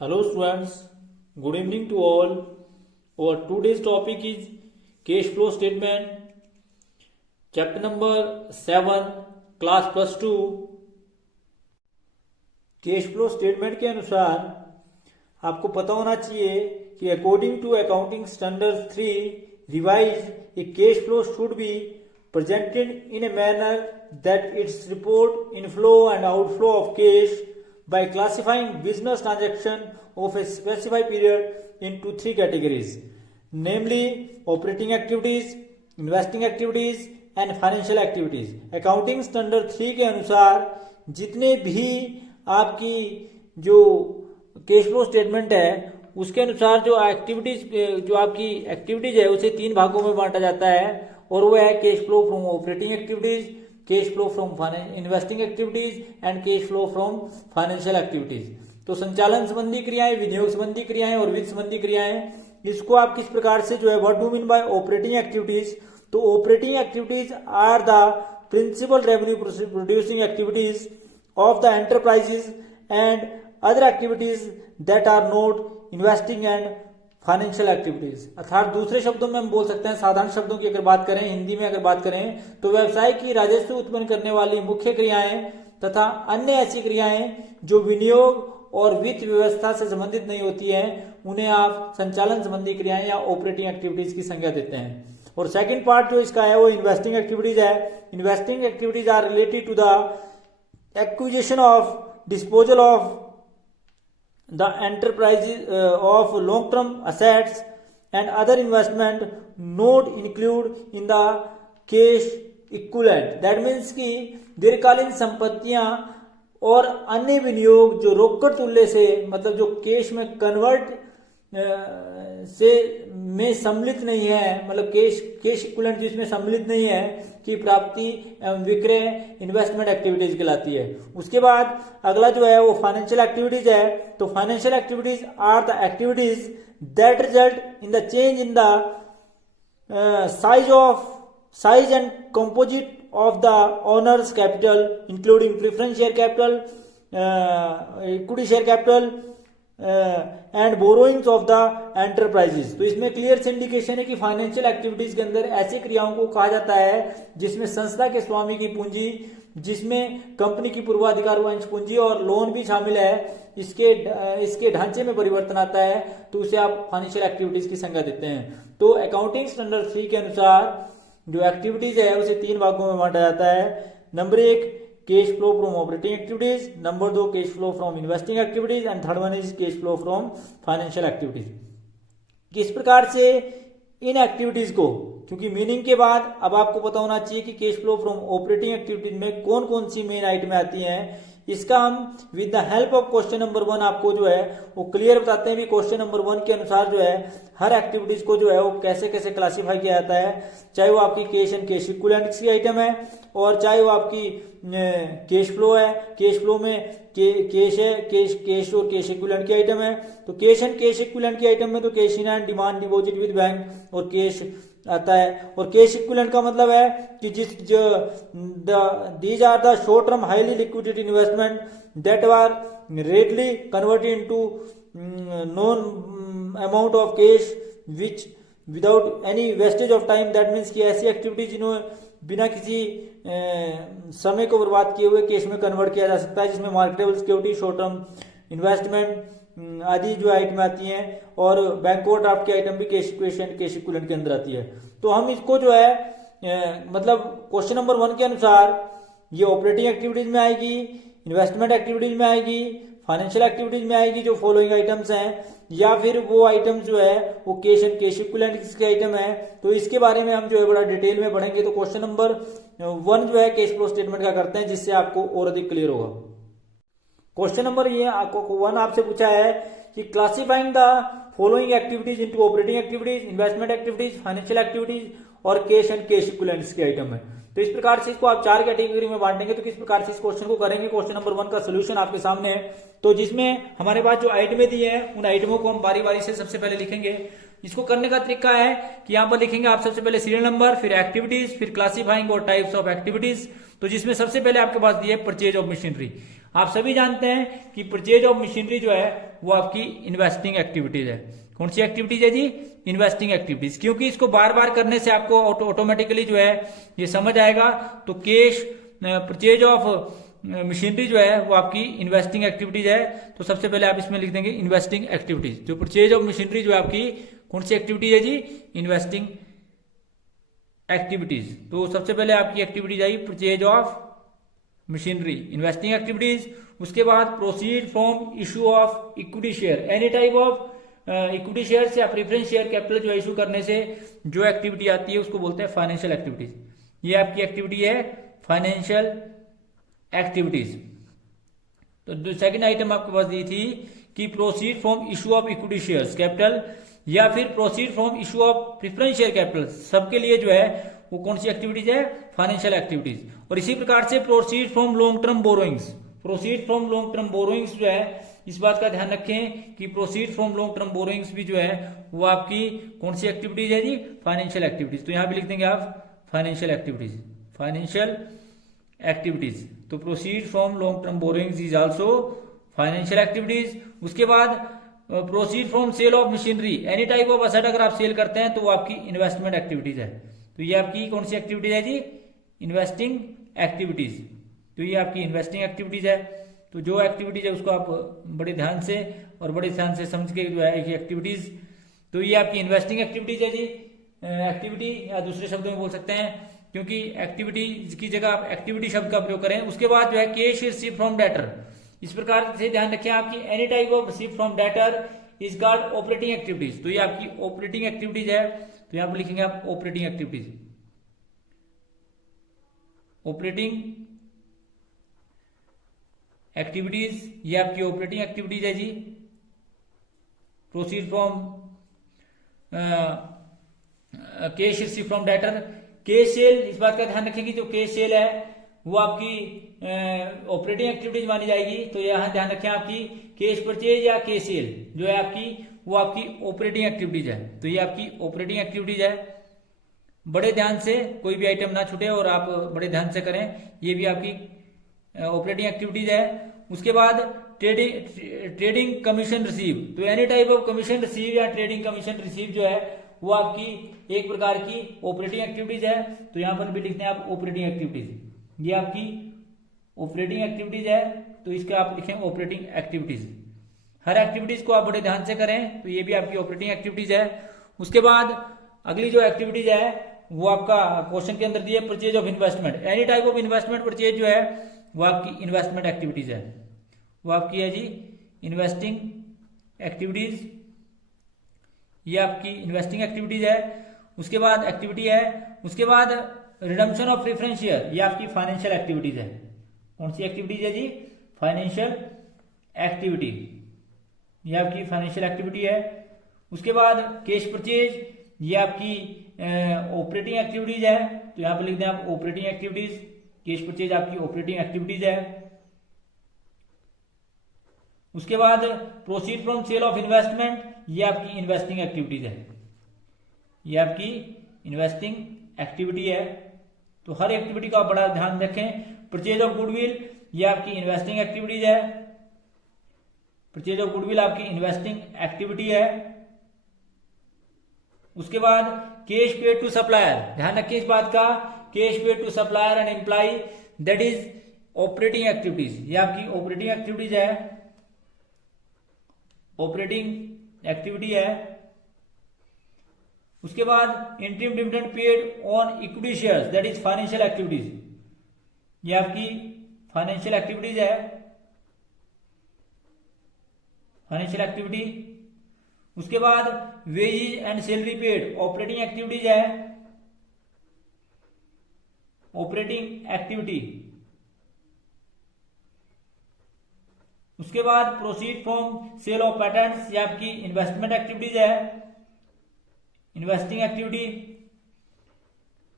Hello students, good evening to all. Our today's topic is cash flow statement, chapter number 7, class plus 2. Cash flow statement के अनुसार आपको पता होना चाहिए कि according to accounting standard 3 revised a cash flow should be presented in a manner that its report inflow and outflow of cash by classifying business transaction of a specified period into three categories, namely operating activities, investing activities and financial activities. Accounting standard 3 के अनुसार जितने भी आपकी जो cash flow statement है उसके अनुसार जो आपकी एक्टिविटीज है उसे 3 भागों में बांटा जाता है और वो है cash flow from operating activities, cash flow from investing activities and cash flow from financial activities. तो संचालन संबंधी क्रियाएं, विनियोग संबंधी क्रियाएं और वित्त संबंधी क्रियाएं, इसको आप किस प्रकार से जो है what do mean by operating activities. तो operating activities are the principal revenue producing activities of the enterprises and other activities that are not investing and financial activities. अर्थात दूसरे शब्दों में हम बोल सकते हैं, साधारण शब्दों की अगर बात करें, हिंदी में अगर बात करें तो व्यवसाय की राजस्व उत्पन्न करने वाली मुख्य क्रियाएं तथा अन्य ऐसी क्रियाएं जो विनियोग और वित्त व्यवस्था से संबंधित नहीं होती हैं उन्हें आप संचालन संबंधी क्रियाएं या ऑपरेटिंग एक्टिविटीज की संज्ञा देते हैं. और सेकेंड पार्ट जो इसका है वो इन्वेस्टिंग एक्टिविटीज है. Investing activities are related to the acquisition of, disposal of the enterprises of long term assets and other investment not include in the cash equivalent. that means कि दीर्घकालीन संपत्तियां और अन्य विनियोग जो रोकड़ तुल्य से मतलब जो कैश में कन्वर्ट से में सम्मिलित नहीं है, मतलब कैश इक्विवेलेंट जिसमें सम्मिलित नहीं है की प्राप्ति एवं विक्रय इन्वेस्टमेंट एक्टिविटीज कहलाती है. उसके बाद अगला जो है वो फाइनेंशियल एक्टिविटीज है. तो financial activities are the activities that result in the change in the size and composite of the owners capital including preference share capital, equity share capital and borrowings of the enterprises. तो इसमें clear से indication है कि financial activities के अंदर ऐसी क्रियाओं को कहा जाता है जिसमें संस्था के स्वामी की पूंजी, जिसमें कंपनी की पूर्वाधिकार अंश पूंजी और लोन भी शामिल है, इसके ढांचे में परिवर्तन आता है तो उसे आप फाइनेंशियल एक्टिविटीज की संज्ञा देते हैं. तो अकाउंटिंग स्टैंडर्ड 3 के अनुसार जो एक्टिविटीज है उसे 3 भागों में बांटा जाता है. Number 1 cash flow from operating activities, number 2 cash flow from investing activities and third one is cash flow from financial activities. किस प्रकार से इन एक्टिविटीज को, क्योंकि मीनिंग के बाद अब आपको पता होना चाहिए कि cash flow from operating activities में कौन कौन सी मेन आइटमें आती हैं. इसका हम with the help of question number 1 आपको जो है वो क्लियर बताते हैं. भी क्वेश्चन नंबर 1 के अनुसार जो है हर एक्टिविटीज को जो है वो कैसे कैसे क्लासीफाई किया जाता है, चाहे वो आपकी कैश एंड कैश इक्विवेलेंट्स की आइटम है और चाहे वो आपकी कैश फ्लो है. कैश फ्लो में कैश है, कैश और कैश इक्विवेलेंट की आइटम है. तो कैश एंड कैश इक्विवेलेंट की आइटम में तो cash in hand, demand deposit with bank और कैश आता है. और कैश इक्विवेलेंट का मतलब है कि these are the short term highly liquidated investment that are readily converted into non amount of cash which without any wastage of time. That means कि ऐसी एक्टिविटीज जिन्होंने बिना किसी समय को बर्बाद किए हुए कैश में कन्वर्ट किया जा सकता है, जिसमें marketable security, short term investment आदि जो आइटम आती हैं और बैंक ओवरड्राफ्ट की आइटम भी कैश इक्विवेलेंट के अंदर आती है. तो हम इसको जो है मतलब क्वेश्चन नंबर 1 के अनुसार ये ऑपरेटिंग एक्टिविटीज में आएगी, इन्वेस्टमेंट एक्टिविटीज में आएगी, फाइनेंशियल एक्टिविटीज में आएगी जो फॉलोइंग आइटम्स हैं, या फिर वो आइटम्स जो है वो कैश एंड कैश इक्विवेलेंट के आइटम है. तो इसके बारे में हम जो है बड़ा डिटेल में पढ़ेंगे. तो क्वेश्चन नंबर 1 जो है कैश फ्लो स्टेटमेंट का करते हैं जिससे आपको और अधिक क्लियर होगा. क्वेश्चन नंबर 1 आपसे पूछा है कि classifying the following activities into operating activities, investment activities, financial activities और कैश एंड कैश इक्विवेलेंट्स के आइटम है. तो इस प्रकार से इसको आप 4 कैटेगरी में बांटेंगे. तो किस प्रकार से इस क्वेश्चन को करेंगे, क्वेश्चन नंबर 1 का सोल्यूशन आपके सामने है. तो जिसमें हमारे पास जो आइटमें दी है उन आइटमों को हम बारी बारी से सबसे पहले लिखेंगे. इसको करने का तरीका है कि यहां पर लिखेंगे आप सबसे पहले सीरियल नंबर, फिर एक्टिविटीज, फिर क्लासिफाइंग और टाइप्स ऑफ एक्टिविटीज. तो जिसमें सबसे पहले आपके पास दिया है परचेज ऑफ मशीनरी. आप सभी जानते हैं कि परचेज ऑफ मशीनरी जो है वो आपकी इन्वेस्टिंग एक्टिविटीज है। कौन सी एक्टिविटीज है जी? Investing activities. क्योंकि इसको बार बार करने से आपको ऑटोमेटिकली जो है ये समझ आएगा। तो कैश परचेज ऑफ मशीनरी जो है वो आपकी इन्वेस्टिंग एक्टिविटीज है। तो सबसे पहले आप इसमें लिख देंगे इन्वेस्टिंग एक्टिविटीज। जो परचेज ऑफ मशीनरी जो है आपकी कौन सी एक्टिविटी है जी? Investing activities. तो सबसे पहले आपकी activities I purchase of machinery, investing activities. उसके बाद proceed from issue of equity share, any type of equity share या प्रेफरेंस शेयर कैपिटल जो इशू करने से जो एक्टिविटी आती है उसको बोलते हैं फाइनेंशियल एक्टिविटीज। ये आपकी एक्टिविटी है फाइनेंशियल एक्टिविटीज। तो सेकंड आइटम आपके पास दी थी कि proceed from issue of equity shares capital या फिर proceed from issue of preference share capital, सबके लिए जो है वो कौन सी एक्टिविटीज है? Financial activities. और इसी प्रकार से proceed from long term borrowings, proceed from long term borrowings जो है इस बात का ध्यान रखें कि proceed from long term borrowings भी जो है वो आपकी कौन सी एक्टिविटीज है जी? Financial activities. तो यहां भी लिख देंगे आप फाइनेंशियल एक्टिविटीज, फाइनेंशियल एक्टिविटीज। तो proceed from long term borrowings is also financial activities. उसके बाद proceed from sale of machinery, any type of asset अगर आप सेल करते हैं तो वो आपकी इन्वेस्टमेंट एक्टिविटीज है। तो ये आपकी कौन सी एक्टिविटीज है जी? Investing activities. तो ये आपकी इन्वेस्टिंग एक्टिविटीज है। तो जो एक्टिविटीज है उसको आप बड़े ध्यान से और बड़े ध्यान से समझ के जो है एक्टिविटीज, तो ये आपकी इन्वेस्टिंग एक्टिविटीज है जी। एक्टिविटी या दूसरे शब्दों में बोल सकते हैं, क्योंकि एक्टिविटी की जगह आप एक्टिविटी शब्द का प्रयोग करें। उसके बाद जो है कैश रिसीव फ्रॉम डेटर, इस प्रकार से ध्यान रखें आपकी any type of receive from debtor is called operating activities. तो ये आपकी ऑपरेटिंग एक्टिविटीज है। तो यहां पर लिखेंगे आप ऑपरेटिंग एक्टिविटीज, ऑपरेटिंग एक्टिविटीज, ये आपकी ऑपरेटिंग एक्टिविटीज है जी। Proceed from cash receive from debtor, cash sale, इस बात का ध्यान रखें कि जो कैश सेल है वो आपकी ऑपरेटिंग एक्टिविटीज मानी जाएगी। तो यहां ध्यान रखें आपकी कैश परचेज या कैश सेल जो है आपकी वो आपकी ऑपरेटिंग एक्टिविटीज है। तो ये आपकी ऑपरेटिंग एक्टिविटीज है। बड़े ध्यान से कोई भी आइटम ना छूटे और आप बड़े ध्यान से करें। ये भी आपकी ऑपरेटिंग एक्टिविटीज है। उसके बाद ट्रेडिंग कमीशन रिसीव, तो any type of commission receive या ट्रेडिंग कमीशन रिसीव जो है वो आपकी एक प्रकार की ऑपरेटिंग एक्टिविटीज है। तो यहां पर भी लिखते हैं आप ऑपरेटिंग एक्टिविटीज, ये आपकी ऑपरेटिंग एक्टिविटीज है। तो इसके आप लिखें ऑपरेटिंग एक्टिविटीज। हर एक्टिविटीज को आप बड़े ध्यान से करें। तो ये भी आपकी ऑपरेटिंग एक्टिविटीज है। उसके बाद अगली जो एक्टिविटीज है वो आपका क्वेश्चन के अंदर दिए purchase of investment, any type of investment purchase जो है वो आपकी इन्वेस्टमेंट एक्टिविटीज है, वो आपकी है जी इन्वेस्टिंग एक्टिविटीज। ये आपकी इन्वेस्टिंग एक्टिविटीज है। उसके बाद एक्टिविटी है, उसके बाद रिडम्पशन ऑफ प्रेफरेंस शेयर, ये आपकी फाइनेंशियल एक्टिविटीज है। कौन सी एक्टिविटीज है जी? फाइनेंशियल एक्टिविटी, ये आपकी फाइनेंशियल एक्टिविटी है। उसके बाद कैश परचेज, ये आपकी ऑपरेटिंग एक्टिविटीज है। तो यहां पर लिख दें आप ऑपरेटिंग एक्टिविटीज, कैश परचेज आपकी ऑपरेटिंग एक्टिविटीज है। उसके बाद proceed from sale of investment, ये आपकी इन्वेस्टिंग एक्टिविटीज है, ये आपकी इन्वेस्टिंग एक्टिविटी है। तो हर एक्टिविटी का बड़ा ध्यान रखें। परचेज ऑफ गुडविल, ये आपकी इन्वेस्टिंग एक्टिविटीज है। परचेज ऑफ गुडविल आपकी इन्वेस्टिंग एक्टिविटी है। उसके बाद कैश पेड टू सप्लायर, ध्यान रखें इस बात का, cash paid to supplier and employee, that is operating activities, ये आपकी ऑपरेटिंग एक्टिविटीज है, ऑपरेटिंग एक्टिविटी है। उसके बाद interim dividend paid on equity shares, that is financial activities, ये आपकी फाइनेंशियल एक्टिविटीज है, फाइनेंशियल एक्टिविटी। उसके बाद wages and salary paid, operating activities है, ऑपरेटिंग एक्टिविटी। उसके बाद proceed from sale of patents, ये आपकी इन्वेस्टमेंट एक्टिविटीज है, इन्वेस्टिंग एक्टिविटी,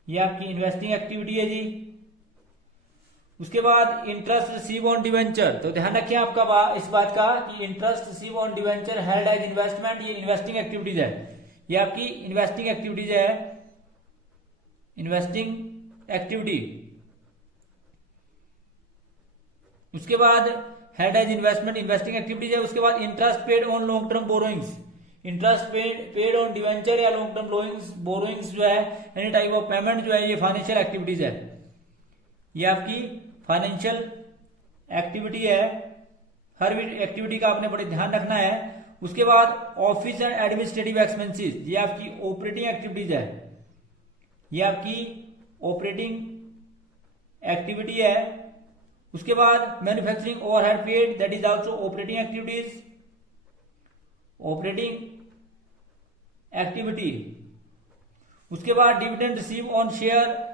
ये आपकी इन्वेस्टिंग एक्टिविटी है जी। उसके बाद इंटरेस्ट रिसीव ऑन डिवेंचर, तो ध्यान रखिए आपका इस बात का कि interest receive on debenture held as investment, ये इन्वेस्टिंग एक्टिविटीज है, ये आपकी इन्वेस्टिंग एक्टिविटीज है, इन्वेस्टिंग एक्टिविटी। उसके बाद held as investment investing activities है। उसके बाद interest paid on long term borrowings, interest paid on debenture या लॉन्ग टर्म बोरोइंग्स जो है, एनी टाइप ऑफ पेमेंट जो है, ये फाइनेंशियल एक्टिविटीज है, ये आपकी फाइनेंशियल एक्टिविटी है। हर एक्टिविटी का आपने बड़े ध्यान रखना है। उसके बाद ऑफिस एंड एडमिनिस्ट्रेटिव एक्सपेंसेस, ये आपकी ऑपरेटिंग एक्टिविटीज है, ये आपकी ऑपरेटिंग एक्टिविटी है। उसके बाद manufacturing overhead paid, that is also operating activities, operating activity. उसके बाद dividend receive on share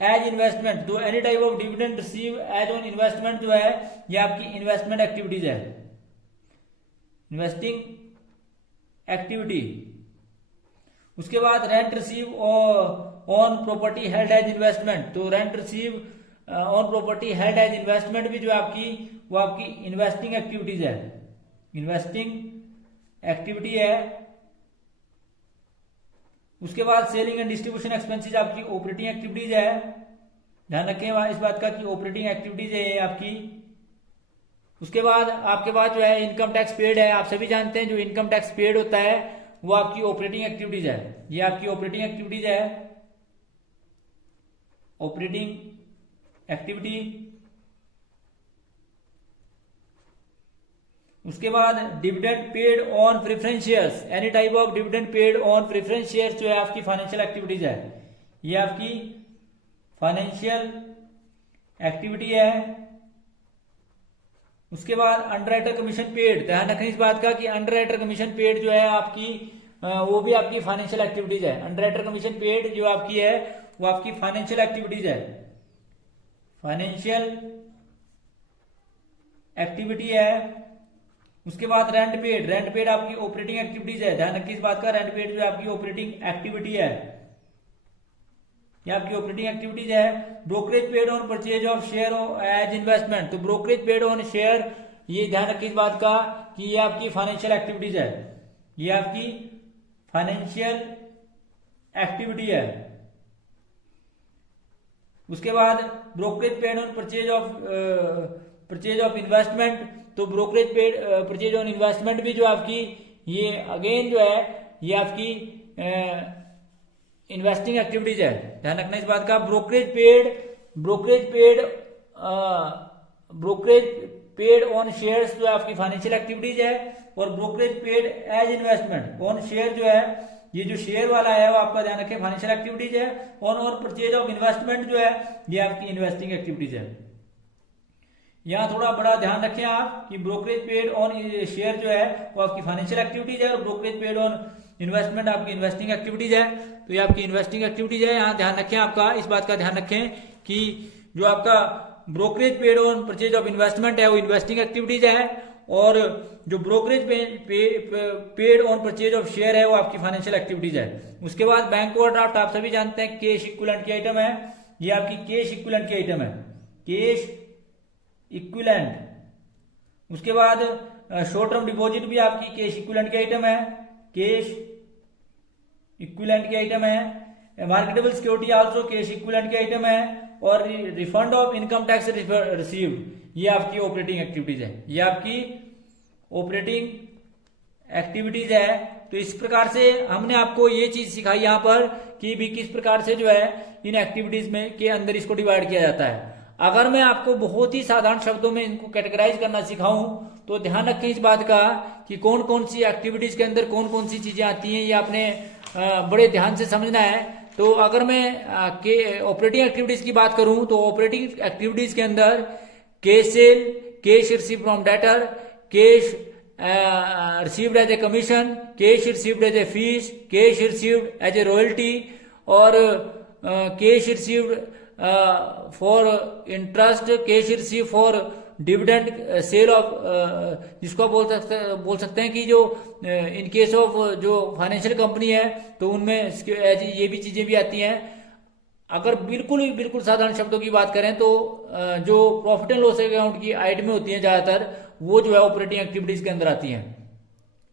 as investment, तो any type of dividend receive as on investment जो है, ये आपकी इन्वेस्टमेंट एक्टिविटीज है, इन्वेस्टिंग एक्टिविटी। उसके बाद rent receive on property held as investment, तो rent receive on property held as investment भी जो आपकी, वो आपकी इन्वेस्टिंग एक्टिविटीज है, इन्वेस्टिंग एक्टिविटी है। उसके बाद सेलिंग एंड डिस्ट्रीब्यूशन एक्सपेंसेस आपकी ऑपरेटिंग एक्टिविटीज है, ध्यान रखें इस बात का कि ऑपरेटिंग एक्टिविटीज है आपकी। उसके बाद आपके पास जो है इनकम टैक्स पेड है, आप सभी जानते हैं जो इनकम टैक्स पेड होता है वो आपकी ऑपरेटिंग एक्टिविटीज है, ये आपकी ऑपरेटिंग एक्टिविटीज है, ऑपरेटिंग एक्टिविटी। उसके बाद dividend paid on preference shares, any type of dividend paid on preference shares जो है आपकी फाइनेंशियल एक्टिविटीज है, ये आपकी फाइनेंशियल एक्टिविटी है। उसके बाद अंडरराइटर कमीशन पेड, ध्यान रखें इस बात का कि अंडरराइटर कमीशन पेड जो है आपकी, वो भी आपकी फाइनेंशियल एक्टिविटीज है। अंडरराइटर कमीशन पेड जो आपकी है वो आपकी फाइनेंशियल एक्टिविटीज है, फाइनेंशियल एक्टिविटी है। उसके बाद रेंट पेड आपकी ऑपरेटिंग एक्टिविटीज है, ध्यान रखिए इस बात का, रेंट पेड जो आपकी ऑपरेटिंग एक्टिविटी है, ये आपकी ऑपरेटिंग एक्टिविटीज है। Brokerage paid on purchase of share as investment, तो ब्रोकरेज पेड ऑन शेयर, ये ध्यान रखिए इस बात का कि ये आपकी फाइनेंशियल एक्टिविटीज है, ये आपकी फाइनेंशियल एक्टिविटी है। उसके बाद brokerage paid on purchase of investment, तो brokerage paid purchase on investment भी जो आपकी, ये अगेन जो है ये आपकी इन्वेस्टिंग एक्टिविटीज है, ध्यान रखना इस बात का। ब्रोकरेज पेड ऑन शेयर्स जो है आपकी फाइनेंशियल एक्टिविटीज है, और brokerage paid as investment on share जो है, ये जो शेयर वाला है वो आपका ध्यान रखें फाइनेंशियल एक्टिविटीज है, और परचेज ऑफ इन्वेस्टमेंट जो है ये आपकी इन्वेस्टिंग एक्टिविटीज है। यहां थोड़ा बड़ा ध्यान रखें आप कि ब्रोकरेज पेड ऑन शेयर जो है वो आपकी फाइनेंशियल एक्टिविटीज है, और ब्रोकरेज पेड ऑन इन्वेस्टमेंट आपकी इन्वेस्टिंग एक्टिविटीज है, तो ये आपकी इन्वेस्टिंग एक्टिविटीज है। यहाँ ध्यान रखें आपका, इस बात का ध्यान रखें कि जो आपका brokerage paid on purchase of investment है वो इन्वेस्टिंग एक्टिविटीज है, और जो brokerage paid on purchase of share है वो आपकी फाइनेंशियल एक्टिविटीज है। उसके बाद बैंक ओवरड्राफ्ट आप सभी जानते हैं कैश इक्विवेलेंट की आइटम है, ये आपकी कैश इक्विवेलेंट की आइटम है, कैश इक्विवेलेंट। उसके बाद शॉर्ट टर्म डिपॉजिट भी आपकी कैश इक्विवेलेंट की आइटम है, कैश इक्विवेलेंट की आइटम है। Marketable security also cash equivalent की आइटम है, और refund of income tax received, ये आपकी ऑपरेटिंग एक्टिविटीज है, ये आपकी ऑपरेटिंग एक्टिविटीज है। तो इस प्रकार से हमने आपको ये चीज सिखाई यहाँ पर कि भी किस प्रकार से जो है इन एक्टिविटीज में के अंदर इसको डिवाइड किया जाता है। अगर मैं आपको बहुत ही साधारण शब्दों में इनको कैटेगराइज करना सिखाऊं तो ध्यान रखें इस बात का कि कौन कौन सी एक्टिविटीज के अंदर कौन कौन सी चीजें आती हैं, ये आपने बड़े ध्यान से समझना है। तो अगर मैं ऑपरेटिंग एक्टिविटीज की बात करूं तो ऑपरेटिंग एक्टिविटीज के अंदर cash sale, cash receive from debtor, cash received as a commission, cash received as a fees, cash received as a royalty, और cash received for interest, cash receive for dividend, sale of, जिसको बोल सकते हैं कि जो in case of जो financial company है तो उनमें ये भी चीजें भी आती हैं। अगर बिल्कुल साधारण शब्दों की बात करें तो जो प्रॉफिट एंड लॉस अकाउंट की आइटमें होती हैं ज्यादातर वो जो है ऑपरेटिंग एक्टिविटीज के अंदर आती हैं।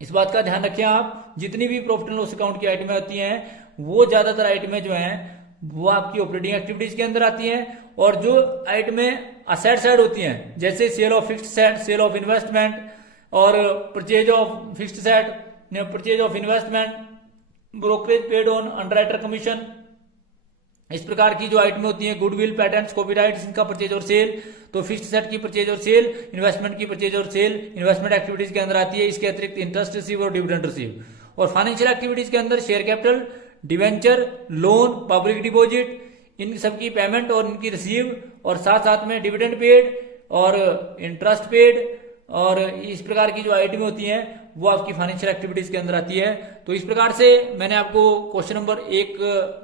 इस बात का ध्यान रखें आप, जितनी भी प्रॉफिट एंड लॉस अकाउंट की आइटमें होती हैं वो ज्यादातर आइटमें जो हैं वो आपकी ऑपरेटिंग एक्टिविटीज के अंदर आती हैं। और जो आइटमें असेट साइड होती हैं, जैसे sale of fixed asset, sale of investment और purchase of fixed asset, purchase of investment, brokerage paid on underwriter commission, इस प्रकार की जो आइटमें होती हैं, गुडविल, पैटेंट्स, कॉपीराइट्स, इनका परचेज और सेल, तो फिक्स्ड सेट की परचेज और सेल, इन्वेस्टमेंट की परचेज और सेल इन्वेस्टमेंट एक्टिविटीज के अंदर आती है। इसके अतिरिक्त इंटरेस्ट रिसीव और डिविडेंड रिसीव। और फाइनेंशियल एक्टिविटीज के अंदर share capital, debenture, loan, public deposit, इन सब की पेमेंट और इनकी रिसीव, और साथ साथ में डिविडेंड पेड और इंटरेस्ट पेड, और इस प्रकार की जो आइटमें होती हैं वो आपकी फाइनेंशियल एक्टिविटीज के अंदर आती है। तो इस प्रकार से मैंने आपको क्वेश्चन नंबर 1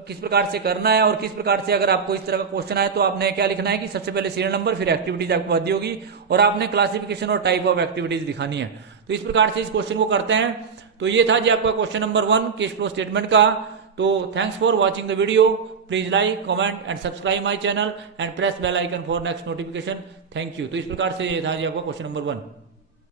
किस प्रकार से करना है, और किस प्रकार से अगर आपको इस तरह का क्वेश्चन आए तो आपने क्या लिखना है कि सबसे पहले सीरियल नंबर, फिर एक्टिविटीज आपको आती होगी, और आपने क्लासिफिकेशन और टाइप ऑफ एक्टिविटीज दिखानी है। तो इस प्रकार से इस क्वेश्चन को करते हैं। तो ये था जी आपका question number 1 cash flow statement का। तो thanks for watching the video. Please like, comment and subscribe my channel and press bell icon for next notification. Thank you. तो इस प्रकार से ये था जी आपका क्वेश्चन नंबर 1।